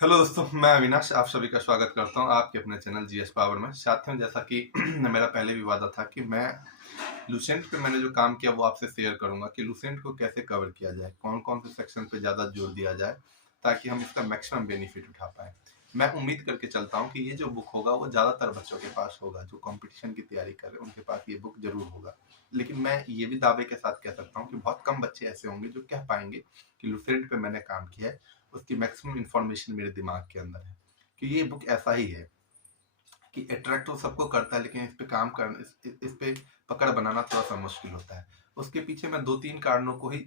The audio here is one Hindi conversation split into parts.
हेलो दोस्तों, मैं अविनाश आप सभी का स्वागत करता हूं आपके अपने चैनल जीएस पावर में। साथियों, जैसा कि मेरा पहले भी वादा था कि मैं लूसेंट पे मैंने जो काम किया वो आपसे शेयर करूंगा कि लूसेंट को कैसे कवर किया जाए, कौन कौन से सेक्शन पे ज़्यादा जोर दिया जाए ताकि हम इसका मैक्सिमम बेनिफिट उठा पाए। मैं उम्मीद करके चलता हूँ कि ये जो बुक होगा वो ज़्यादातर बच्चों के पास होगा, जो कंपटीशन की तैयारी कर रहे हैं उनके पास ये बुक जरूर होगा। लेकिन मैं ये भी दावे के साथ कह सकता हूँ कि बहुत कम बच्चे ऐसे होंगे जो कह पाएंगे कि लूसेंट पे मैंने काम किया है, उसकी मैक्सिमम इंफॉर्मेशन मेरे दिमाग के अंदर है। कि ये बुक ऐसा ही है कि अट्रैक्ट तो सबको करता है, लेकिन इस पे काम करना, इस पे पकड़ बनाना थोड़ा सा मुश्किल होता है। उसके पीछे मैं दो तीन कारणों को ही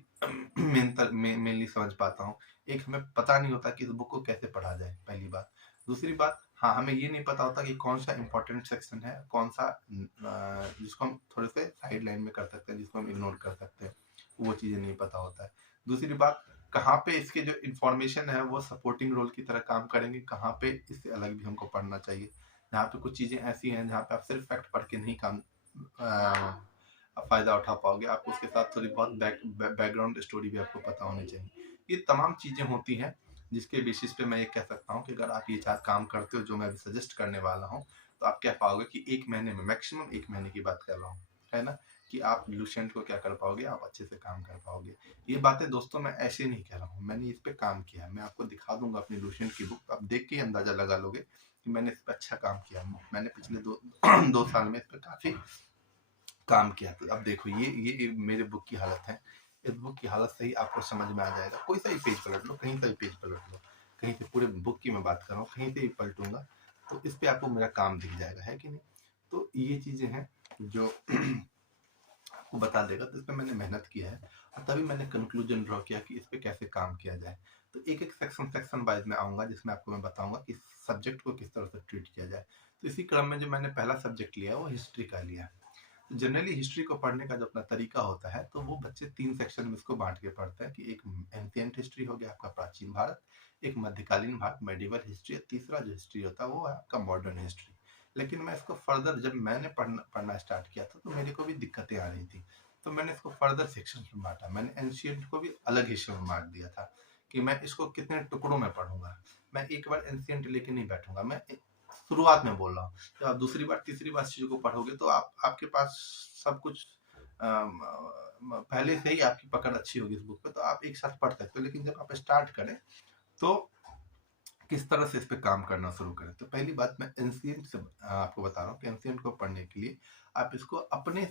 मेनली समझ पाता हूँ। एक, हमें पता नहीं होता कि इस बुक को कैसे पढ़ा जाए, पहली बात। दूसरी बात, हाँ, हमें ये नहीं पता होता कि कौन सा इंपॉर्टेंट सेक्शन है, कौन सा जिसको हम थोड़े से साइड लाइन में कर सकते हैं, जिसको हम इग्नोर कर सकते हैं, वो चीज़ें नहीं पता होता है। दूसरी बात, कहाँ पे इसके जो इन्फॉर्मेशन है वो सपोर्टिंग रोल की तरह काम करेंगे, कहाँ पे इससे अलग भी हमको पढ़ना चाहिए। यहाँ पे कुछ चीज़ें ऐसी हैं जहाँ पे आप सिर्फ फैक्ट पढ़ के नहीं काम फायदा उठा पाओगे, आपको उसके साथ थोड़ी बहुत बैकग्राउंड स्टोरी भी आपको पता होनी चाहिए। ये तमाम चीज़ें होती हैं जिसके बेसिस पे मैं ये कह सकता हूँ कि अगर आप ये चार काम करते हो जो मैं अभी सजेस्ट करने वाला हूँ, तो आप कह पाओगे कि एक महीने में, मैक्सिमम एक महीने की बात कर रहा हूँ, है ना, कि आप लूसेंट को क्या कर पाओगे, आप अच्छे से काम कर पाओगे। ये बातें दोस्तों मैं ऐसे नहीं कह रहा हूँ, मैंने इस पे काम किया है। मैं आपको दिखा दूंगा अपनी लूसेंट की बुक, आप देख के ही अंदाजा लगा लोगे कि मैंने इस पर अच्छा काम किया। मैंने पिछले दो 2 साल में इस पर काफी काम किया। तो अब देखो, ये मेरे बुक की हालत है। इस बुक की हालत से ही आपको समझ में आ जाएगा। कोई सा भी पेज पलट लो, कहीं सा भी पेज पलट लो, कहीं से, पूरे बुक की मैं बात कर रहा हूँ, कहीं से भी पलटूंगा तो इस पे आपको मेरा काम दिख जाएगा, है कि नहीं। तो ये चीजें हैं जो आपको बता देगा। तो इस पे मैंने मेहनत की है और तभी मैंने कंक्लूजन ड्रॉ किया कि इस पे कैसे काम किया जाए। तो एक एक सेक्शन वाइज में आऊंगा, जिसमें आपको मैं बताऊंगा कि सब्जेक्ट को किस तरह से ट्रीट किया जाए। तो इसी क्रम में जो मैंने पहला सब्जेक्ट लिया है वो हिस्ट्री का लिया है। जनरली हिस्ट्री को पढ़ने का जो अपना तरीका होता है, तो वो बच्चे 3 सेक्शन में इसको बांट के पढ़ते हैं कि एक एंशिएंट हिस्ट्री हो गया आपका प्राचीन भारत, एक मध्यकालीन भारत मेडिवल हिस्ट्री, तीसरा जो हिस्ट्री होता है वो है आपका मॉडर्न हिस्ट्री। लेकिन मैं इसको फर्दर, जब मैंने पढ़ना स्टार्ट किया था तो मेरे को भी दिक्कतें आ रही थी, तो मैंने इसको फर्दर सेक्शन में बांटा। मैंने एंशिएंट को भी अलग हिस्से में बांट दिया था कि मैं इसको कितने टुकड़ों में पढ़ूंगा। मैं एक बार एंशिएंट लेके नहीं बैठूंगा। मैं शुरुआत में बोल रहा हूँ, जब आप दूसरी बार तीसरी बार चीजों को पढ़ोगे तो आपके पास सब कुछ पहले से ही आपकी पकड़ अच्छी होगी इस बुक पे, तो आप एक साथ पढ़ सकते हो। लेकिन जब आप स्टार्ट करें तो किस तरह से इस पे काम करना शुरू करें। तो पहली बात, मैं एंशिएंट से आपको बता रहा हूँ कि एंशिएंट को पढ़ने के लिए आप इसको अपने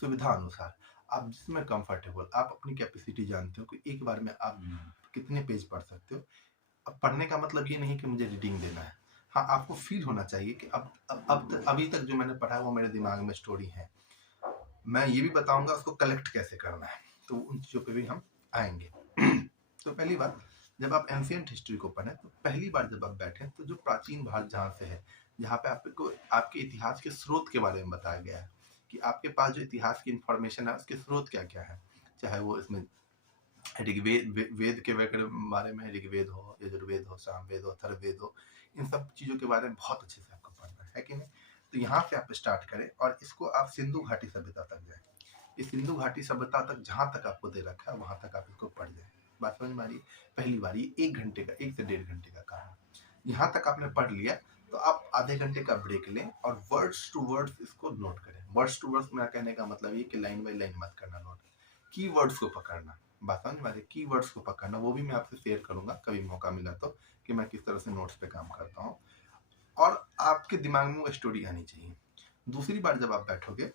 सुविधा अनुसार, आप जिसमें कंफर्टेबल, आप अपनी कैपेसिटी जानते हो कि एक बार में आप कितने पेज पढ़ सकते हो। अब पढ़ने का मतलब ये नहीं कि मुझे रीडिंग देना है। हाँ, आपको फील होना चाहिए कि अभी तक जो मैंने पढ़ा है वो मेरे दिमाग में स्टोरी है। मैं ये भी बताऊंगा उसको कलेक्ट कैसे करना है, तो उन चीज़ों पे भी हम आएंगे। तो पहली बात, जब आप एंशिएंट हिस्ट्री को पढ़ें तो पहली बार जब आप बैठें तो जो प्राचीन भारत जहाँ से है, जहाँ पे आपको आपके इतिहास के स्रोत के बारे में बताया गया है कि आपके पास जो इतिहास की इंफॉर्मेशन है उसके स्रोत क्या क्या है। चाहे वो इसमें वेद के बारे में, ऋग्वेद हो, यजुर्वेद हो, सामवेद हो, अथर्ववेद हो, इन सब चीज़ों के बारे में बहुत अच्छे से आपको पढ़ना है कि नहीं। तो यहाँ से आप स्टार्ट करें और इसको आप सिंधु घाटी सभ्यता तक जाए। इस सिंधु घाटी सभ्यता तक जहाँ तक आपको दे रखा है वहां तक आप इसको पढ़ जाए। बात समझ में आ रही है। पहली बार ये 1 घंटे का, 1 से 1.5 घंटे का काम है। यहाँ तक आपने पढ़ लिया तो आप आधे घंटे का ब्रेक लें और वर्ड्स टू वर्ड्स इसको नोट करें। वर्ड्स टू वर्ड्स मेरा कहने का मतलब ये कि लाइन बाई लाइन मत करना नोट, की वर्ड्स को पकड़ना। बात समझ में आ रही है, की वर्ड्स को पकड़ना, वो भी मैं आपसे शेयर करूंगा कभी मौका मिला तो, कि मैं किस तरह से नोट्स पे काम करता हूँ। और आपके दिमाग में वो स्टोरी आनी चाहिए। दूसरी बार जब आप बैठोगे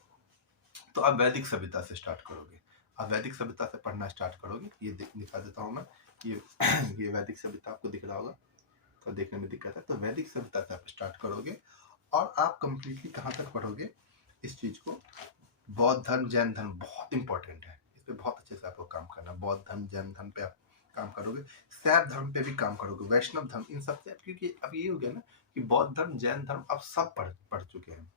तो आप वैदिक सभ्यता से स्टार्ट करोगे। आप वैदिक सभ्यता से पढ़ना स्टार्ट करोगे। ये दिखा देता हूँ मैं, ये ये वैदिक सभ्यता आपको दिख रहा होगा, तो देखने में दिक्कत है। तो वैदिक सभ्यता से आप स्टार्ट करोगे और आप कंप्लीटली कहाँ तक पढ़ोगे इस चीज को। बौद्ध धर्म, जैन धर्म बहुत इंपॉर्टेंट है, इस पे बहुत अच्छे से आपको काम करना। बौद्ध धर्म, जैन धर्म पे आप काम करोगे, शैव धर्म पे भी काम करोगे, वैष्णव धर्म, इन सब से। क्योंकि अब ये हो गया ना कि बौद्ध धर्म, जैन धर्म अब सब पढ़ चुके हैं,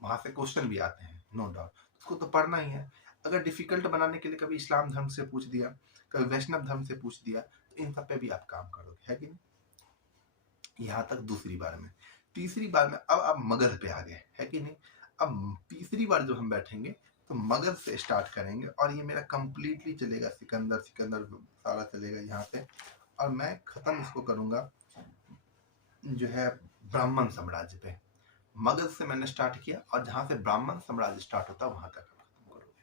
वहां से क्वेश्चन भी आते हैं, नो डाउट, उसको तो पढ़ना ही है। अगर डिफिकल्ट बनाने के लिए कभी इस्लाम धर्म से पूछ दिया, कभी वैष्णव धर्म से पूछ दिया, तो इन सब पे भी आप काम करोगे, है कि नहीं। यहाँ तक दूसरी बार में। तीसरी बार में अब आप मगध पे आ गए, है कि नहीं। अब तीसरी बार जो हम बैठेंगे तो मगध से स्टार्ट करेंगे और ये मेरा कंप्लीटली चलेगा, सिकंदर सिकंदर सारा चलेगा यहाँ से। और मैं खत्म इसको करूंगा जो है ब्राह्मण साम्राज्य पे। मगध से मैंने स्टार्ट किया और जहां से ब्राह्मण साम्राज्य स्टार्ट होता है वहां तक आप खत्म करोगे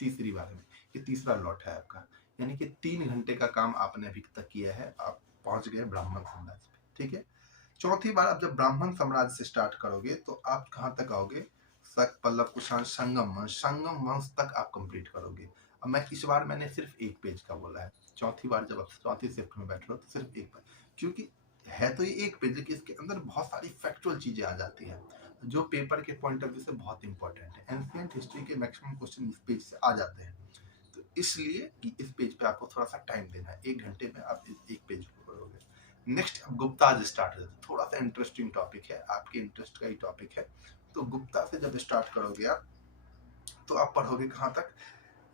तीसरी बार में। ये तीसरा लॉट है आपका, यानी कि 3 घंटे का काम आपने अभी तक किया है, आप पहुंच गए ब्राह्मण साम्राज्य पे। ठीक है, चौथी बार आप जब ब्राह्मण साम्राज्य से स्टार्ट करोगे तो आप कहां तक आओगे? शक, पल्लव, कुषाण, संगम वंश तक आप कंप्लीट करोगे। अब मैं इस बार मैंने सिर्फ एक पेज का बोला है, चौथी बार जब आप चौथी शिफ्ट में बैठ रहे हो तो सिर्फ एक पेज, क्योंकि है तो ये एक पेज लेकिन इसके अंदर बहुत सारी फैक्चुअल चीजें आ जाती हैं जो पेपर के पॉइंट ऑफ व्यू से बहुत इंपॉर्टेंट है। एंशिएंट हिस्ट्री के मैक्सिमम क्वेश्चन इस पेज से आ जाते हैं, तो इसलिए कि इस पेज पे आपको थोड़ा सा टाइम देना है, 1 घंटे में आप एक पेज को करोगे। नेक्स्ट अब गुप्ता से स्टार्ट हो जाता है, थोड़ा सा इंटरेस्टिंग टॉपिक है, आपके इंटरेस्ट का ही टॉपिक है। तो गुप्ता से जब स्टार्ट करोगे आप तो आप पढ़ोगे कहाँ तक?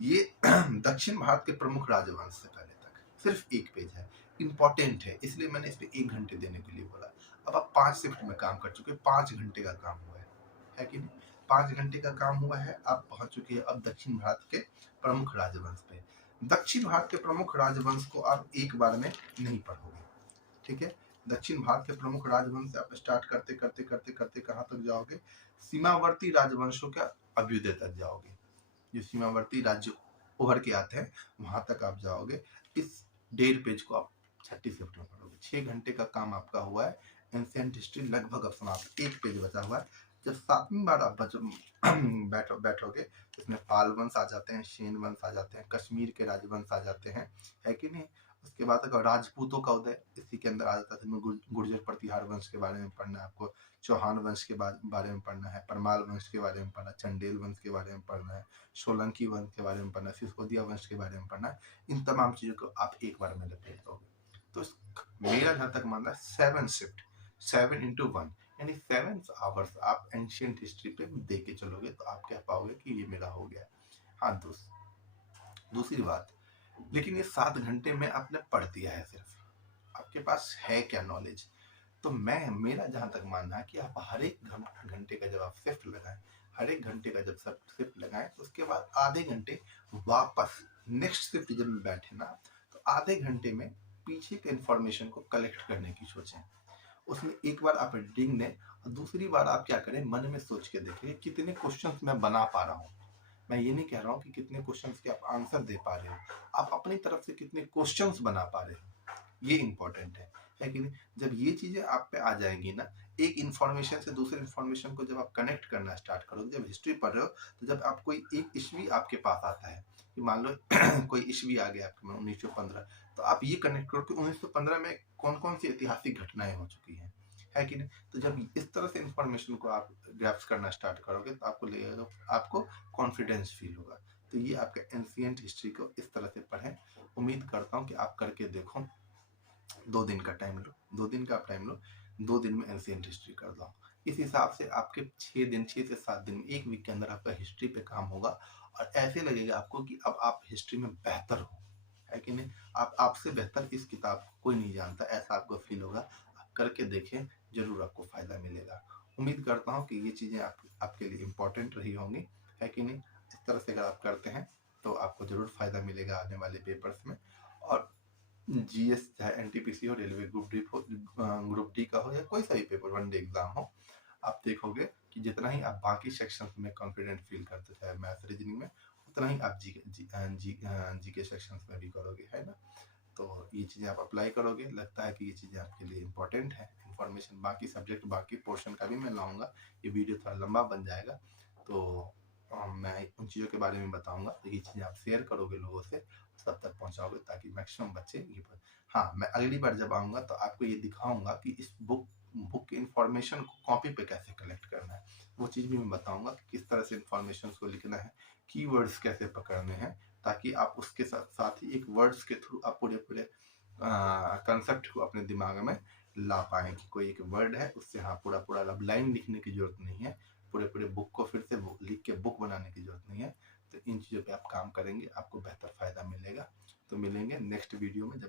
ये दक्षिण भारत के प्रमुख राजवंश से पहले तक, सिर्फ एक पेज है, इंपॉर्टेंट है, इसलिए मैंने इस पे 1 घंटे देने के लिए बोला। अब आप 5 शिफ्ट में काम कर चुके, 5 घंटे का काम हुआ है कि नहीं? 5 घंटे का काम हुआ है, आप पहुंच चुके हैं अब दक्षिण भारत के प्रमुख राजवंश पे। दक्षिण भारत के प्रमुख राजवंश को आप एक बार में नहीं पढ़ोगे, ठीक है? दक्षिण भारत के प्रमुख राजवंश से आप स्टार्ट करते करते करते करते कहां तक जाओगे? सीमावर्ती राजवंशों के अभ्युदय तक जाओगे। जो सीमावर्ती राज्य उभर के आते हैं वहां तक आप जाओगे। इस 1.5 पेज को आप छठी शिफ्ट में पढ़ोगे। 6 घंटे का काम आपका हुआ है। एंशिएंट हिस्ट्री लगभग अब समाप्त, एक पेज बचा हुआ है। जब 7वीं बार आप बैठोगे तो इसमें पाल वंश आ जाते हैं, सेन वंश आ जाते हैं, कश्मीर के राजवंश आ जाते हैं, है कि नहीं? उसके बाद अगर राजपूतों का उदय इसी के अंदर आ जाता है, गुर्जर प्रतिहार वंश के बारे में पढ़ना है आपको, चौहान वंश के बारे में पढ़ना है, परमाल वंश के बारे में पढ़ना है, चंडेल वंश के बारे में पढ़ना है, सोलंकी वंश के बारे में पढ़ना है, सिसोदिया वंश के बारे में पढ़ना है। इन तमाम चीजों को आप एक बार में लपेट दोगे। तो मेरा जहां तक मानना है 7 शिफ्ट, 7 into 1 यानी 7 आवर्स आप एंशियंट हिस्ट्री पे दे के चलोगे तो आप कह पाओगे कि ये मेरा हो गया। हाँ, दूसरी बात, लेकिन ये 7 घंटे में आपने पढ़ दिया है, सिर्फ आपके पास है क्या नॉलेज? तो मेरा जहां तक मानना है कि आप हर एक घंटे का जब आप शिफ्ट लगाएं, हर एक घंटे का जब शिफ्ट लगाएं तो उसके बाद आधे घंटे वापस नेक्स्ट शिफ्ट जब बैठे ना, तो आधे घंटे में पीछे के इंफॉर्मेशन को कलेक्ट करने की सोचें। उसमें एक बार आप रीडिंग लें और दूसरी बार आप क्या करें, मन में सोच के देखिए कितने क्वेश्चंस मैं बना पा रहा हूँ। मैं ये नहीं कह रहा हूँ कि कितने क्वेश्चंस के आप आंसर दे पा रहे हो, आप अपनी तरफ से कितने क्वेश्चंस बना पा रहे हो, ये इंपॉर्टेंट है कि नहीं? जब ये चीजें आप पे आ जाएंगी ना, एक इंफॉर्मेशन से दूसरे इंफॉर्मेशन को जब आप कनेक्ट करना स्टार्ट करोगे, जब हिस्ट्री पढ़ रहे हो तो जब आप कोई एक ईस्वी आपके पास आता है कि मान लो कोई ईस्वी आ गया आपके 1915, तो आप ये कनेक्ट करो कि 1915 में कौन कौन सी ऐतिहासिक घटनाएं हो चुकी हैं, है कि नहीं? तो जब इस तरह से इंफॉर्मेशन को आप ग्रैप्स करना स्टार्ट करोगे तो आपको लगेगा, आपको कॉन्फिडेंस फील होगा। तो ये आपके एंशिएंट हिस्ट्री को इस तरह से पढ़ें। उम्मीद करता हूँ कि आप करके देखो। 2 दिन का टाइम लो, 2 दिन का आप टाइम लो, 2 दिन में एंशिएंट हिस्ट्री कर दो। इस हिसाब से आपके 6 दिन, 6 से 7 दिन, एक वीक के अंदर आपका हिस्ट्री पे काम होगा और ऐसे लगेगा आपको कि अब आप हिस्ट्री में बेहतर हो, है कि नहीं? आप आपसे बेहतर इस किताब को कोई नहीं जानता, ऐसा आपको फील होगा। आप करके देखें, जरूर आपको फायदा मिलेगा। उम्मीद करता हूँ कि ये चीजें आपके लिए इम्पोर्टेंट रही होंगी, है कि नहीं? इस तरह से अगर आप करते हैं तो आपको जरूर फायदा मिलेगा आने वाले पेपर्स में। और जीएस चाहे एनटीपीसी हो, रेलवे ग्रुप डी का हो या कोई सा भी पेपर 1 डे एग्जाम हो, आप देखोगे कि जितना ही आप बाकी सेक्शंस में कॉन्फिडेंट फील करते थे मैथ रीजनिंग में, उतना ही आप जी के सेक्शंस में भी करोगे, है ना? तो ये चीज़ें आप अप्लाई करोगे, लगता है कि ये चीज़ें आपके लिए इंपॉर्टेंट है। इन्फॉर्मेशन बाकी सब्जेक्ट, बाकी पोर्शन का भी मैं लाऊंगा, ये वीडियो थोड़ा लंबा बन जाएगा, तो मैं उन चीज़ों के बारे में बताऊंगा। तो ये चीज़ें आप शेयर करोगे लोगों से, सब तक पहुंचाओगे ताकि मैक्सिमम बच्चे ये हाँ, मैं अगली बार जब आऊँगा तो आपको ये दिखाऊंगा कि इस बुक की इंफॉर्मेशन को कॉपी पे कैसे कलेक्ट करना है, वो चीज़ भी मैं बताऊंगा कि किस तरह से इंफॉर्मेशन को लिखना है, कीवर्ड्स कैसे पकड़ने हैं, ताकि आप उसके साथ साथ ही एक वर्ड्स के थ्रू आप पूरे पूरे कंसेप्ट को अपने दिमाग में ला पाए कि कोई एक वर्ड है उससे हाँ पूरा पूरा अब लाइन लिखने की जरूरत नहीं है, पूरे पूरे बुक को फिर से लिख के बुक बनाने की जरूरत नहीं है। तो इन चीज़ों पे आप काम करेंगे, आपको बेहतर फायदा मिलेगा। तो मिलेंगे नेक्स्ट वीडियो में, जब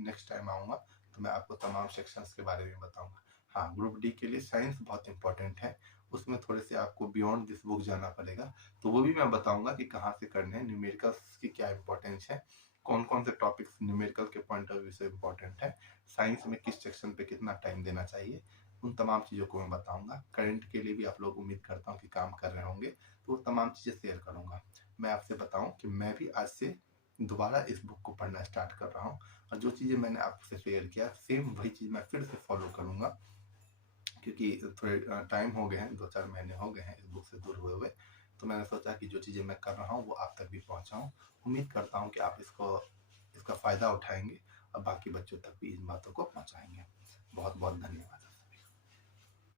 नेक्स्ट टाइम आऊँगा तो मैं आपको तमाम सेक्शंस के बारे में बताऊँगा। हाँ, ग्रुप डी के लिए साइंस बहुत इंपॉर्टेंट है, उसमें थोड़े से आपको बियॉन्ड दिस बुक जाना पड़ेगा, तो वो भी मैं बताऊंगा कि कहाँ से करने हैं, न्यूमेरिकल्स की क्या इंपॉर्टेंस है, कौन कौन से टॉपिक्स न्यूमेरिकल के पॉइंट ऑफ व्यू से इम्पोर्टेंट है, साइंस में किस सेक्शन पे कितना टाइम देना चाहिए, उन तमाम चीज़ों को मैं बताऊंगा। करंट के लिए भी आप लोग उम्मीद करता हूँ कि काम कर रहे होंगे, तो वो तमाम चीज़ें शेयर करूँगा। मैं आपसे बताऊँ कि मैं भी आज से दोबारा इस बुक को पढ़ना स्टार्ट कर रहा हूँ, और जो चीज़ें मैंने आपसे शेयर किया सेम वही चीज़ मैं फिर से फॉलो करूँगा, क्योंकि थोड़े टाइम हो गए हैं, 2-4 महीने हो गए हैं इस बुक से दूर हुए हुए। तो मैंने सोचा कि जो चीज़ें मैं कर रहा हूँ वो आप तक भी पहुँचाऊँ। उम्मीद करता हूँ कि आप इसका फ़ायदा उठाएंगे और बाकी बच्चों तक भी इन बातों को पहुँचाएंगे। बहुत बहुत धन्यवाद।